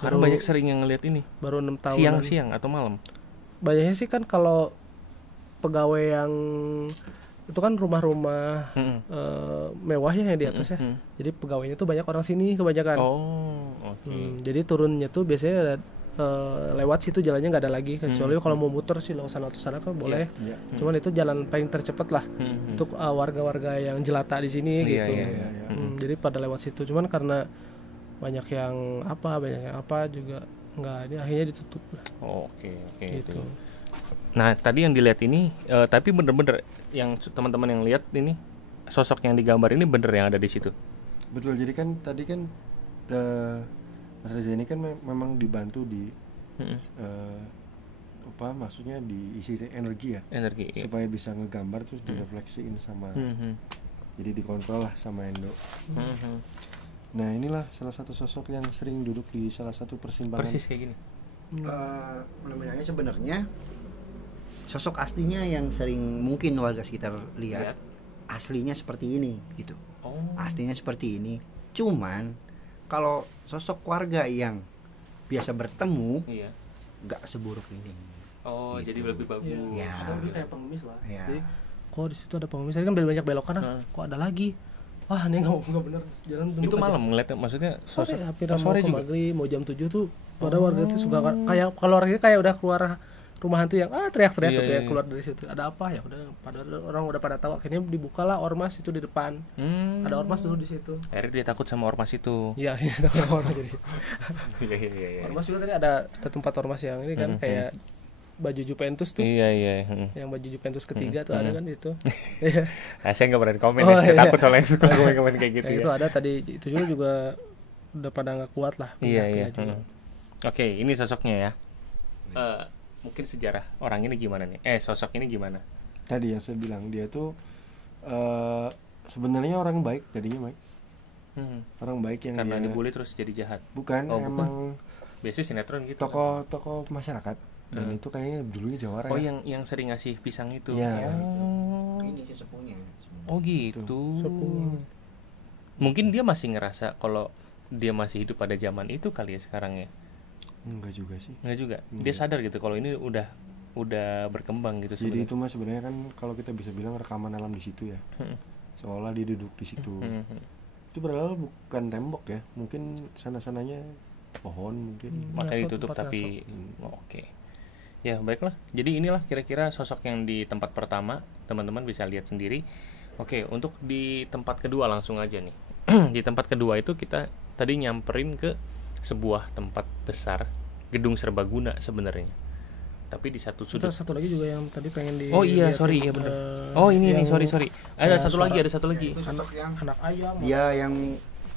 Karena banyak sering yang ngelihat ini. Baru 6 tahun. Siang atau malam? Banyaknya sih kan kalau pegawai yang itu kan rumah-rumah mewahnya yang di atas ya. Jadi pegawainya tuh banyak orang sini kebanyakan. Jadi turunnya tuh biasanya lewat situ jalannya nggak ada lagi, kecuali kalau mau muter sih lewat sana kan boleh. Cuman itu jalan paling tercepat lah untuk warga-warga yang jelata di sini gitu. Jadi pada lewat situ. Cuman karena banyak yang apa juga nggak, ini akhirnya ditutup lah. Oke. Gitu. Nah, tadi yang dilihat ini, tapi bener-bener yang teman-teman yang lihat ini, sosok yang digambar ini bener yang ada di situ. Betul, jadi kan tadi kan Mas Reza ini kan memang dibantu di maksudnya diisi energi supaya bisa ngegambar terus direfleksiin sama, jadi dikontrol lah sama Endo. Nah, inilah salah satu sosok yang sering duduk di salah satu persimpangan. Persis kayak gini. Fenomena sebenarnya sosok aslinya yang sering mungkin warga sekitar lihat aslinya seperti ini gitu. Aslinya seperti ini. Cuman kalau sosok warga yang biasa bertemu nggak seburuk ini. Gitu. Jadi lebih bagus. Ada kayak pengemis lah. Ya. Jadi, kok di situ ada pengemis? Tadi kan banyak belokan kok ada lagi. wah ini nggak bener, jalan tunduk Itu aja. malam ngeliatnya, maksudnya Sore, hampir sore mau ke juga. maghrib, mau jam 7 tuh ada warga tuh suka kayak kalau orangnya kayak udah keluar rumah hantu yang teriak-teriak Iya, gitu ya, iya. keluar dari situ. Ada apa ya? Udah orang udah pada tahu, akhirnya dibukalah ormas itu di depan. Ada ormas dulu di situ. Akhirnya dia takut sama ormas itu. Iya, tahu orang jadi. Iya. Ormas juga tadi ada tempat ormas yang ini kan kayak baju Juventus tuh. Iya. Yang baju Juventus ketiga tuh ada kan itu. Iya. Saya nggak berani komen Oh, ya, iya. takut soalnya suka komen kayak gitu Yang ya. itu ada tadi, itu juga udah pada nggak kuat lah. Iya. pindah juga. Oke, ini sosoknya ya. Mungkin sejarah orang ini gimana nih? Sosok ini gimana? Tadi yang saya bilang dia tuh sebenarnya orang baik, tadinya baik. Orang baik yang Karena dia, dibully terus jadi jahat. bukan Oh, bukan. emang Biasanya sinetron gitu. tokoh masyarakat dan itu kayaknya dulunya Jawara Oh, ya. yang sering ngasih pisang itu. Iya. Oh. Ini sih sepuhnya. Oh gitu. Sepuh. Mungkin dia masih ngerasa kalau dia masih hidup pada zaman itu kali ya sekarang ya. Enggak juga sih. Enggak juga. Dia sadar gitu kalau ini udah berkembang gitu Jadi sebenarnya. itu mah sebenarnya kan kalau kita bisa bilang rekaman alam di situ ya. Seolah dia duduk di situ. Itu padahal bukan tembok ya. Mungkin sana-sananya pohon mungkin. Makanya Ngaso, ditutup tempat tapi oke. Ya, baiklah. Jadi inilah kira-kira sosok yang di tempat pertama, teman-teman bisa lihat sendiri. Oke, untuk di tempat kedua langsung aja nih. Di tempat kedua itu kita tadi nyamperin ke sebuah tempat besar, gedung serbaguna sebenarnya. Tapi di satu Kita sudut. satu lagi juga yang tadi pengen di. Oh iya, liatin, sorry, iya benar. Oh ini nih, sorry. Ada kayak satu lagi, suara- ada satu lagi. Itu sosok yang anak ayam. dia yang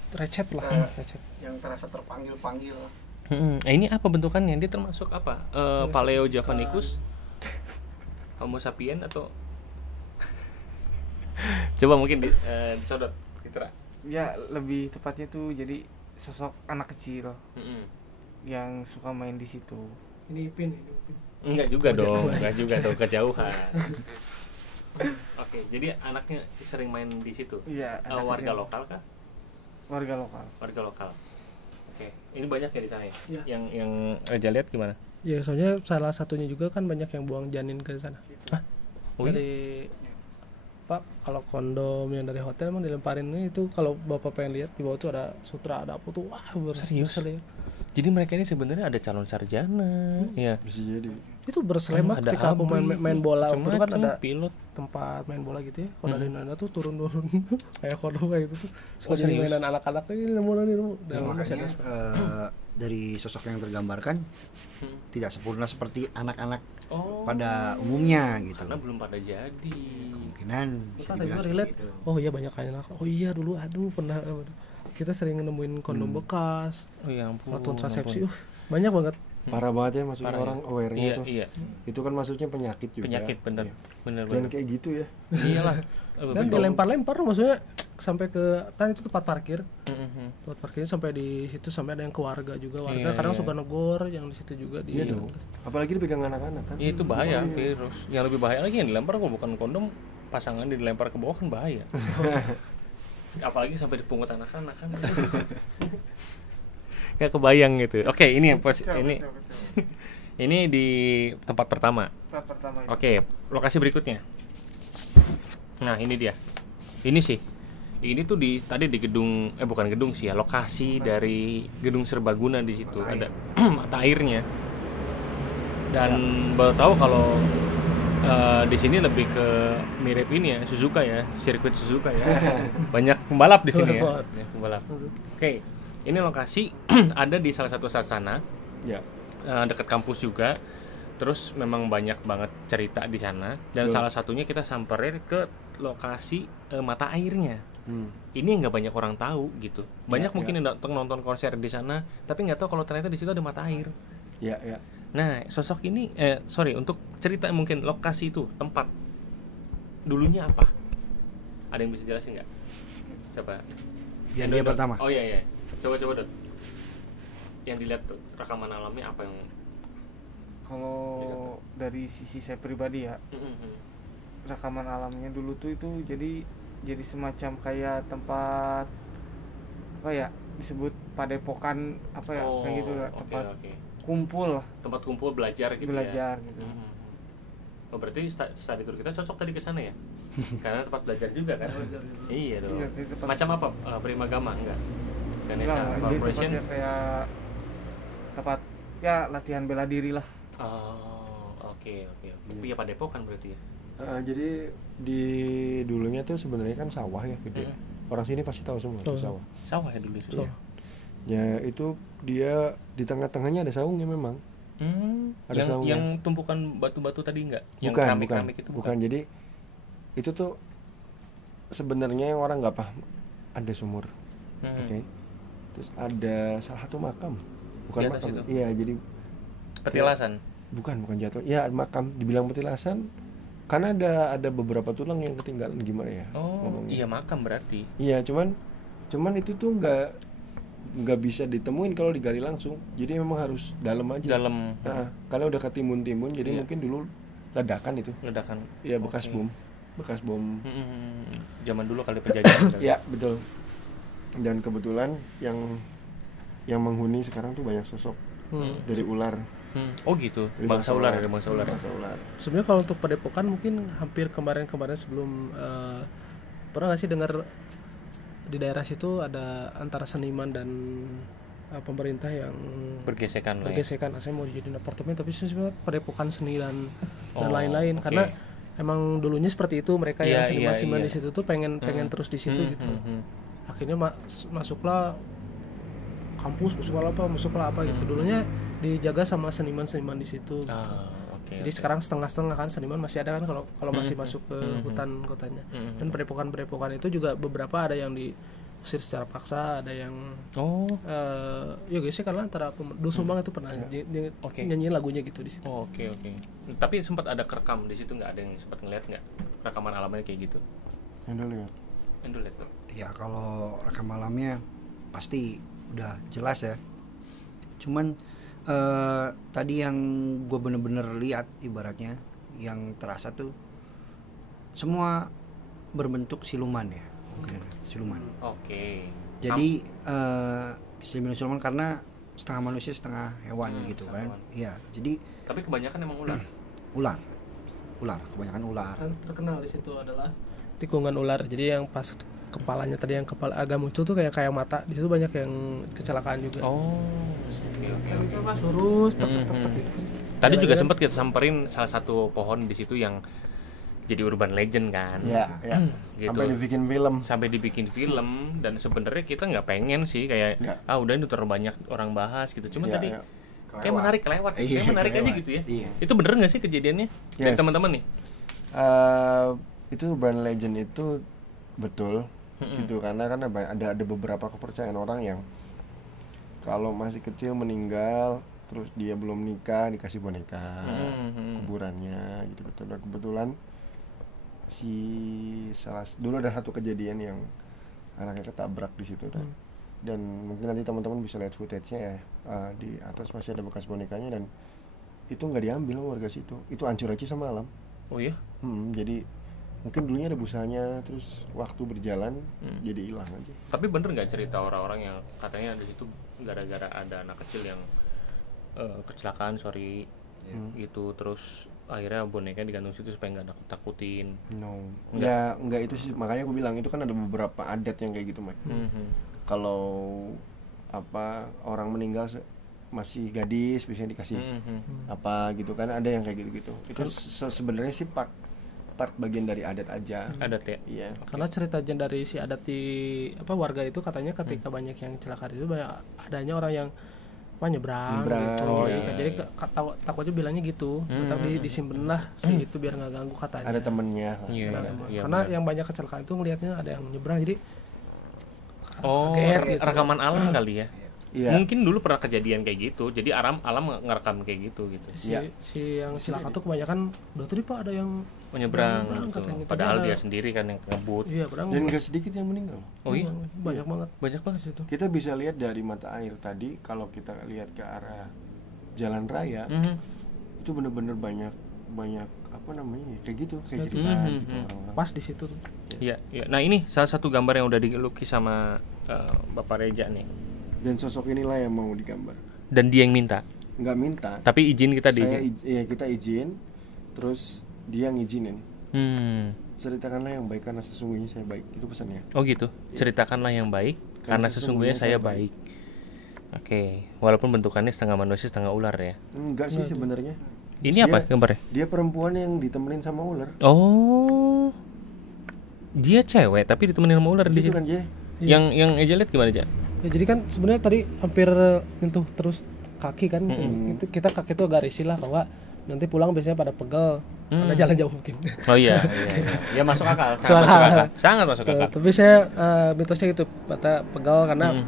Recep lah, recep. yang terasa terpanggil-panggil. Ini apa bentukannya? Dia termasuk apa? Paleo Javanicus, Homo sapien atau? Coba mungkin dicodot, Fitra. Ya lebih tepatnya tuh jadi sosok anak kecil yang suka main di situ. Ini Ipin, ini Ipin. Enggak juga dong, kejauhan. Oke, jadi anaknya sering main di situ. Iya. anak Warga kecil. lokal kah? Warga lokal. Warga lokal. Oke, ini banyak ya di sana ya? Iya. Yang Reja lihat gimana? Ya soalnya salah satunya juga kan banyak yang buang janin ke sana. Oh, iya? Dari Pak, kalau kondom yang dari hotel emang dilemparin itu, kalau Bapak pengen lihat di bawah tuh ada sutra, ada apa tuh, wah Serius? berselip. Jadi mereka ini sebenarnya ada calon sarjana, ya. Bisa jadi. Itu berselema Ada ketika aku abri, main bola waktu itu kan macam-macam, ada pilot. tempat main bola gitu ya. Kalau dari Nanda tuh turun kayak kondom kayak gitu tuh. Suka Oh, jadi serius? mainan anak-anak ini nemu. Dan masih Makanya ada dari sosok yang tergambarkan tidak sempurna seperti anak-anak Oh, pada umumnya gitu. karena belum pada jadi. Kemungkinan bisa kita dibilang juga seperti relate. itu. Oh iya banyak anak. Oh iya dulu aduh pernah kita sering nemuin kondom bekas, Oh ya ampun. alat kontrasepsi. Banyak banget. Parah banget ya maksudnya Parah ya. orang aware-nya Iya, tuh. iya. Itu kan maksudnya penyakit juga. Penyakit bener. Iya. Bener. Jangan kayak gitu ya. Iyalah. Dan dilempar-lempar maksudnya sampai ke kan itu tempat parkir. Mhm. Tempat parkirnya sampai di situ, sampai ada yang ke warga juga. Warga Iya, kadang iya. suka negor yang di situ juga di Iya dong. Apalagi dipegang anak-anak kan. Ya, itu bahaya, virus. Yang lebih bahaya lagi yang dilempar kok bukan kondom, pasangan dilempar ke bawah kan bahaya. Apalagi sampai dipungut anak-anak kan. Gak kebayang gitu. Oke, ini yang ini ini di tempat pertama. Tempat pertama itu. Oke, lokasi berikutnya. Nah, ini dia. Ini sih. Ini tuh tadi di gedung bukan gedung sih ya, lokasi dari gedung serbaguna di situ ada mata airnya. Dan baru tahu kalau di sini lebih ke mirip ini ya, Suzuka ya, sirkuit Suzuka ya. Banyak pembalap di sini ya. Banyak pembalap. Oke, ini lokasi ada di salah satu sasana. Ya. Dekat kampus juga. Terus memang banyak banget cerita di sana dan salah satunya kita samperin ke lokasi mata airnya. Ini yang nggak banyak orang tahu gitu. Banyak mungkin yang datang nonton konser di sana, tapi nggak tahu kalau ternyata di situ ada mata air. Ya, ya. Nah, sosok ini, untuk cerita mungkin lokasi itu, tempat dulunya apa? Ada yang bisa jelasin nggak? Siapa? Yang dia Dot. pertama. Oh iya. Coba Dot. Yang dilihat tuh rekaman alamnya apa yang? Kalau dari sisi saya pribadi ya, rekaman alamnya dulu tuh itu jadi semacam kayak tempat apa ya, disebut padepokan apa ya, kayak gitu ya, tempat Oke. kumpul Tempat kumpul belajar gitu belajar ya. gitu. Oh berarti study tour kita cocok tadi ke sana ya? Karena tempat belajar juga kan? Iya dong. Iya, di tempat- Macam apa? Primagama enggak? Ganesha Enggak, di Corporation? tempatnya kayak tempat ya latihan bela diri lah. Oh, oke. Tapi ya Padepokan berarti ya? Jadi di dulunya tuh sebenarnya kan sawah ya gede. Orang sini pasti tahu semua itu sawah. Sawah ya dulu itu. Iya. Ya itu dia di tengah-tengahnya ada saungnya memang. Ada Yang saungnya. yang tumpukan batu-batu tadi enggak? Yang Bukan. keramik-keramik itu Bukan. Jadi itu tuh sebenarnya yang orang nggak paham, ada sumur. Oke. Terus ada salah satu makam. Bukan Di atas makam. itu? Iya, jadi Petilasan. bukan jatuh. Iya, makam. Dibilang petilasan karena ada beberapa tulang yang ketinggalan gimana ya? Oh, ngomongnya. iya makam berarti. Iya, cuman itu tuh nggak bisa ditemuin kalau digali langsung. Jadi memang harus dalam aja. Dalam Nah, karena udah ketimbun-timbun, jadi Iya. mungkin dulu ledakan itu. ledakan. Iya, bekas Oke. bom. Zaman dulu kali penjajahan. Iya, betul. Dan kebetulan yang menghuni sekarang tuh banyak sosok dari ular. Oh gitu. Dari Bangsa ular ada bangsa ular. Bangsa ular. Sebenarnya kalau untuk Padepokan mungkin hampir kemarin sebelum pernah nggak sih dengar di daerah situ ada antara seniman dan pemerintah yang Bergesekan lah. Ya. bergesekan, saya mau dijadiin apartemen tapi sebenarnya Padepokan seni dan lain-lain oke. karena emang dulunya seperti itu mereka yang Iya, seniman iya. di situ tuh pengen terus di situ gitu. Akhirnya masuklah kampus, masuklah apa gitu. Dulunya dijaga sama seniman-seniman di situ. Gitu. Oke. Jadi sekarang setengah-setengah kan seniman masih ada kan kalau masih masuk ke hutan kotanya. Dan padepokan itu juga beberapa ada yang diusir secara paksa, ada yang ya guys karena antara Doel Sumbang itu pernah nyanyiin lagunya gitu di situ. Oke. Tapi sempat ada kerekam di situ nggak, ada yang sempat ngeliat nggak rekaman alamnya kayak gitu? Yang lihat. Yang lihat Bang. Ya kalau rekam malamnya pasti udah jelas ya. Cuman tadi yang gue bener-bener lihat ibaratnya yang terasa tuh semua berbentuk siluman ya, mungkin siluman. Oke. Jadi siluman karena setengah manusia setengah hewan gitu kan. hewan. Iya. Jadi Tapi kebanyakan emang ular. ular kebanyakan ular. Yang terkenal di situ adalah tikungan ular. Jadi yang pas kepalanya tadi yang kepala agak muncul tuh kayak mata. Di situ banyak yang kecelakaan juga. Oke. Kan itu pas lurus tek gitu. Tadi juga Jalan-jalan. sempat kita samperin salah satu pohon di situ yang jadi urban legend kan. Iya. Gitu. Sampai dibikin film. Sampai dibikin film dan sebenarnya kita nggak pengen sih kayak Nggak. udah ini terlalu banyak orang bahas gitu. Cuman Iya, tadi iya. kayak menarik kelewat. Iya, Kayak menarik aja kelewat. gitu ya. Iya. Itu bener nggak sih kejadiannya? Dari Yes. teman-teman nih. Itu urban legend itu betul gitu karena kan ada beberapa kepercayaan orang yang kalau masih kecil meninggal terus dia belum nikah dikasih boneka kuburannya gitu betul. Nah, kebetulan dulu ada satu kejadian yang anaknya ketabrak di situ dan mungkin nanti teman-teman bisa lihat footage-nya ya, di atas masih ada bekas bonekanya dan itu nggak diambil sama warga situ, itu hancur aja sama alam. Oh iya. Jadi mungkin dulunya ada busanya terus waktu berjalan jadi hilang aja. Tapi bener nggak cerita orang-orang yang katanya di situ gara-gara ada anak kecil yang kecelakaan gitu terus akhirnya boneka digantung situ supaya nggak nakut-takutin. No. Enggak itu sih, makanya aku bilang itu kan ada beberapa adat yang kayak gitu, Mike. Kalau orang meninggal masih gadis biasanya dikasih apa gitu kan, ada yang kayak gitu-gitu. Itu sebenarnya sih part bagian dari adat aja. Adat ya. Iya. Karena ceritanya dari si adat di warga itu katanya ketika banyak yang celaka itu banyak adanya orang yang nyebrang gitu. Oh, Jadi, iya, jadi iya. takutnya bilangnya gitu. Tapi disimpenlah itu biar nggak ganggu katanya. Ada temennya. Iya, iya, Karena benar. yang banyak kecelakaan itu ngelihatnya ada yang nyebrang jadi kaget, gitu. rekaman alam kali ya. Iya. Mungkin dulu pernah kejadian kayak gitu. Jadi alam ngerekam kayak gitu. si yang celaka tuh kebanyakan udah tadi Pak ada yang Menyeberang nyebrang gitu. katanya. Tapi Padahal ada- dia sendiri kan yang ngebut. Iya, berang. Dan nggak sedikit yang meninggal. Oh iya, Banyak banget. banyak banget sih itu. Kita bisa lihat dari mata air tadi, kalau kita lihat ke arah jalan raya, itu bener-bener banyak apa namanya ya, kayak gitu, kayak cerita gitu orang-orang. Pas di situ tuh. Iya, iya. Nah, ini salah satu gambar yang udah dilukis sama Bapak Reja nih. Dan sosok inilah yang mau digambar. Dan dia yang minta. Nggak minta. Tapi izin kita Kita diizin. izin. Terus dia ngizinin. Ceritakanlah yang baik karena sesungguhnya saya baik, itu pesannya. Oh gitu. Ceritakanlah yang baik karena sesungguhnya saya baik. Oke, walaupun bentukannya setengah manusia setengah ular ya. Enggak sih sebenarnya. Ini apa gambarnya? Dia perempuan yang ditemenin sama ular. Oh, dia cewek tapi ditemenin sama ular di Gitu situ. kan dia. Yang Eja lihat gimana aja? Ya, jadi kan sebenarnya tadi hampir nyentuh terus kaki kan. Itu kita kaki itu agak risih lah bahwa nanti pulang biasanya pada pegel karena jalan jauh mungkin. Oh iya. Ya masuk akal. Sangat masuk akal. Tapi saya mitosnya gitu, kata pegel karena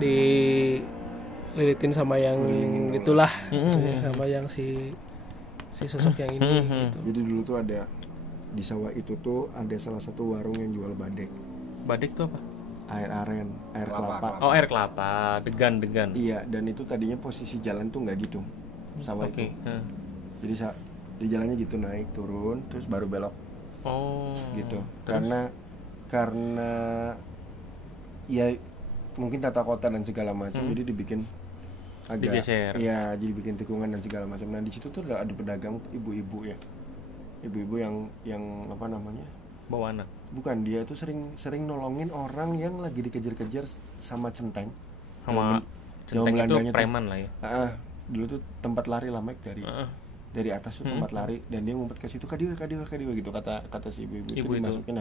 dililitin sama yang gitulah, sama yang si sosok yang ini. Gitu. Jadi dulu tuh ada di sawah itu tuh ada salah satu warung yang jual badek. Badek tuh apa? Air aren, air kelapa. Oh, air kelapa, degan. Iya, dan itu tadinya posisi jalan tuh nggak gitu, sawah itu. Jadi di jalannya gitu naik turun, terus baru belok. Oh. Gitu. Terus? Karena ya mungkin tata kota dan segala macam, jadi dibikin agak. Digeser. Iya, jadi bikin tikungan dan segala macam. Nah di situ tuh ada pedagang ibu-ibu ya, ibu-ibu yang apa namanya? Bawa anak. Bukan, dia tuh sering nolongin orang yang lagi dikejar-kejar sama centeng. Sama centeng itu preman lah ya. Dulu tuh tempat lari lah Mike dari atas tuh tempat lari, dan dia ngumpet ke situ kadiwa gitu kata si ibu-ibu itu dimasukin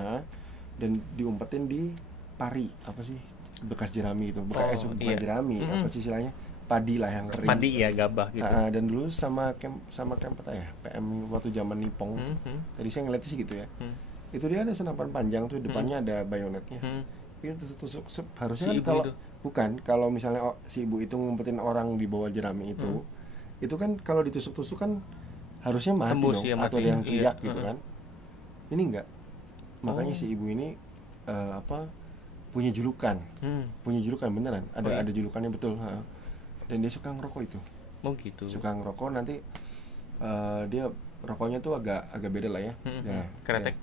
dan diumpetin di pari apa sih bekas jerami itu bukan jerami apa sih istilahnya padi lah yang kering. Padi ya, gabah gitu. Dan dulu sama Kempet ya PM waktu zaman Nipong. Tadi saya ngeliatnya sih gitu ya. Itu dia ada senapan panjang tuh depannya ada bayonetnya. Itu tusuk harusnya kan kalau misalnya si ibu itu ngumpetin orang di bawah jerami itu kan kalau ditusuk-tusuk kan harusnya mati dong, ya, atau ada yang teriak gitu kan. Ini enggak. Makanya si ibu ini punya julukan beneran. Ada julukannya betul. Dan dia suka ngerokok itu. Oh gitu. Suka ngerokok, nanti dia rokoknya tuh agak beda lah ya. Kretek.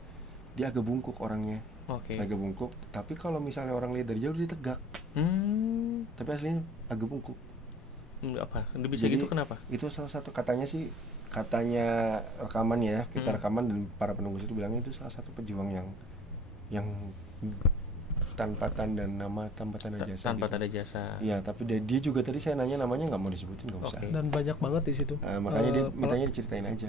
Dia agak bungkuk orangnya. Agak bungkuk, tapi kalau misalnya orang lihat dari jauh dia tegak. Tapi aslinya agak bungkuk. Apa? Bisa jadi, gitu kenapa? Itu salah satu katanya rekaman ya, kita rekaman dan para penunggu itu bilangnya itu salah satu pejuang yang tanpa tanda nama, tanpa tanda jasa. Tanda jasa. Iya, tapi dia juga tadi saya nanya namanya nggak mau disebutin, nggak usah. Dan banyak banget di situ. Makanya dia mintanya diceritain aja.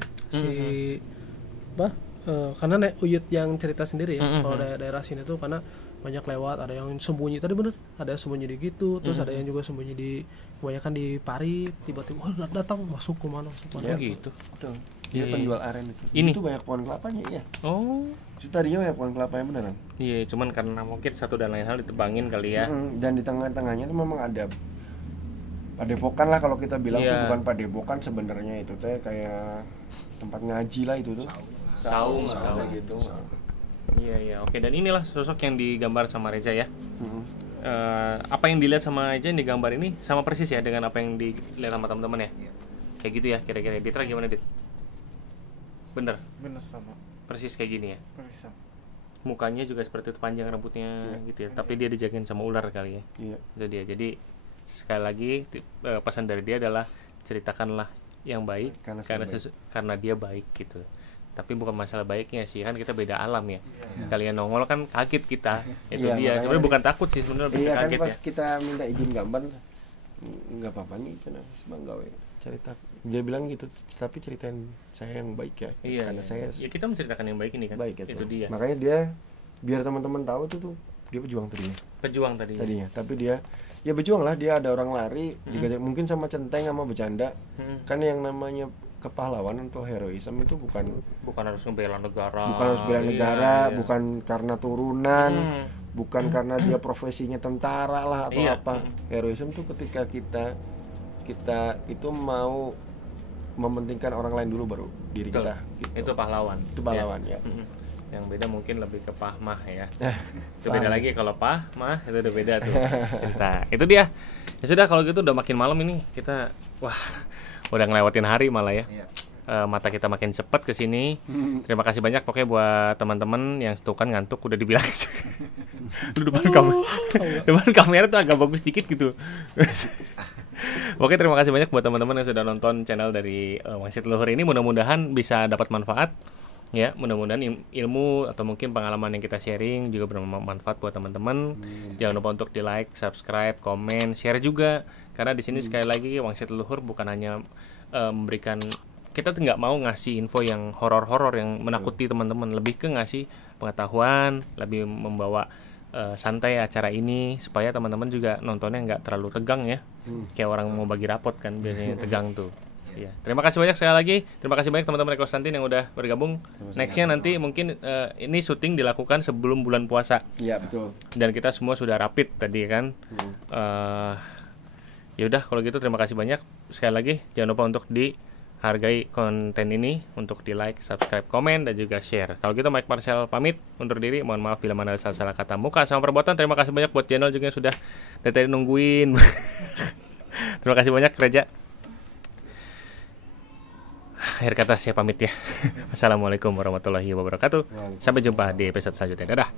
Karena Uyut yang cerita sendiri ya, kalau daerah sini tuh karena banyak lewat, ada yang sembunyi tadi bener, ada yang sembunyi di gitu, terus ada yang juga sembunyi di kebanyakan di pari, tiba-tiba datang masuk ke mana ya, gitu. Betul. Dia penjual aren itu. Ini itu banyak pohon kelapanya ya. Oh. Itu tadinya banyak pohon kelapanya beneran. Iya, cuman karena mungkin satu dan lain hal ditebangin kali ya. Dan di tengah-tengahnya tuh memang ada padepokan lah kalau kita bilang tuh bukan padepokan sebenarnya itu teh kayak tempat ngaji lah itu tuh. Saung gitu. Iya, oke. Dan inilah sosok yang digambar sama Reza ya. Apa yang dilihat sama Reza yang digambar ini sama persis ya dengan apa yang dilihat sama teman-teman ya. Kayak gitu ya kira-kira. Ditra gimana, Dit? Bener sama. Persis kayak gini ya. Persis sama. Mukanya juga seperti itu, panjang rambutnya gitu ya. Tapi dia dijagain sama ular kali ya. Iya. Itu dia. Jadi sekali lagi pesan dari dia adalah ceritakanlah yang baik karena dia baik gitu. Tapi bukan masalah baiknya sih, kan kita beda alam ya. Sekalian nongol kan kaget kita. Itu dia. Sebenarnya bukan takut sih, sebenarnya kaget kan pas kita minta izin gambar nggak apa-apa nih cenah Bang gawe cerita. Dia bilang gitu, tapi ceritain saya yang baik ya. Karena saya kita menceritakan yang baik ini kan. Baik, itu dia. Makanya dia biar teman-teman tahu itu tuh dia pejuang tadinya. Tapi dia ya berjuang lah, dia ada orang lari mungkin sama centeng sama bercanda. Kan yang namanya kepahlawanan atau heroisme itu bukan harus membela negara. Bukan karena turunan, bukan karena dia profesinya tentara lah atau apa. Heroisme itu ketika kita itu mau mementingkan orang lain dulu baru diri kita. Gitu. Itu pahlawan ya. Yang beda mungkin lebih ke pahmah ya. Itu beda lagi, kalau pahmah itu udah beda tuh. Nah, itu dia. Ya sudah, kalau gitu udah makin malam ini kita udah ngelewatin hari malah ya. Mata kita makin cepat ke sini. Terima kasih banyak pokoknya buat teman-teman yang tuh kan ngantuk udah dibilang. Lu depan kamera tuh agak bagus dikit gitu. Oke, terima kasih banyak buat teman-teman yang sudah nonton channel dari Wangsit Leluhur ini. Mudah-mudahan bisa dapat manfaat. Ya, mudah-mudahan ilmu atau mungkin pengalaman yang kita sharing juga bermanfaat buat teman-teman. Jangan lupa untuk di like, subscribe, komen, share juga. Karena di sini sekali lagi Wangsit Leluhur bukan hanya memberikan, kita tuh nggak mau ngasih info yang horor-horor yang menakuti teman-teman, lebih ke ngasih pengetahuan, lebih membawa santai acara ini supaya teman-teman juga nontonnya nggak terlalu tegang ya. Kayak orang mau bagi rapot kan biasanya tegang tuh. Ya, terima kasih banyak sekali lagi. Terima kasih banyak teman-teman Konstantin yang udah bergabung. Nextnya nanti mungkin ini syuting dilakukan sebelum bulan puasa. Iya betul. Dan kita semua sudah rapid tadi kan. Ya udah kalau gitu terima kasih banyak. Sekali lagi jangan lupa untuk dihargai konten ini, untuk di like, subscribe, komen dan juga share. Kalau gitu Mike Marcel pamit undur diri. Mohon maaf bila mana salah kata, muka sama perbuatan. Terima kasih banyak buat channel juga yang sudah dari tadi nungguin. Terima kasih banyak Reja. Akhir kata saya pamit ya. Assalamualaikum warahmatullahi wabarakatuh. Sampai jumpa di episode selanjutnya. Dadah.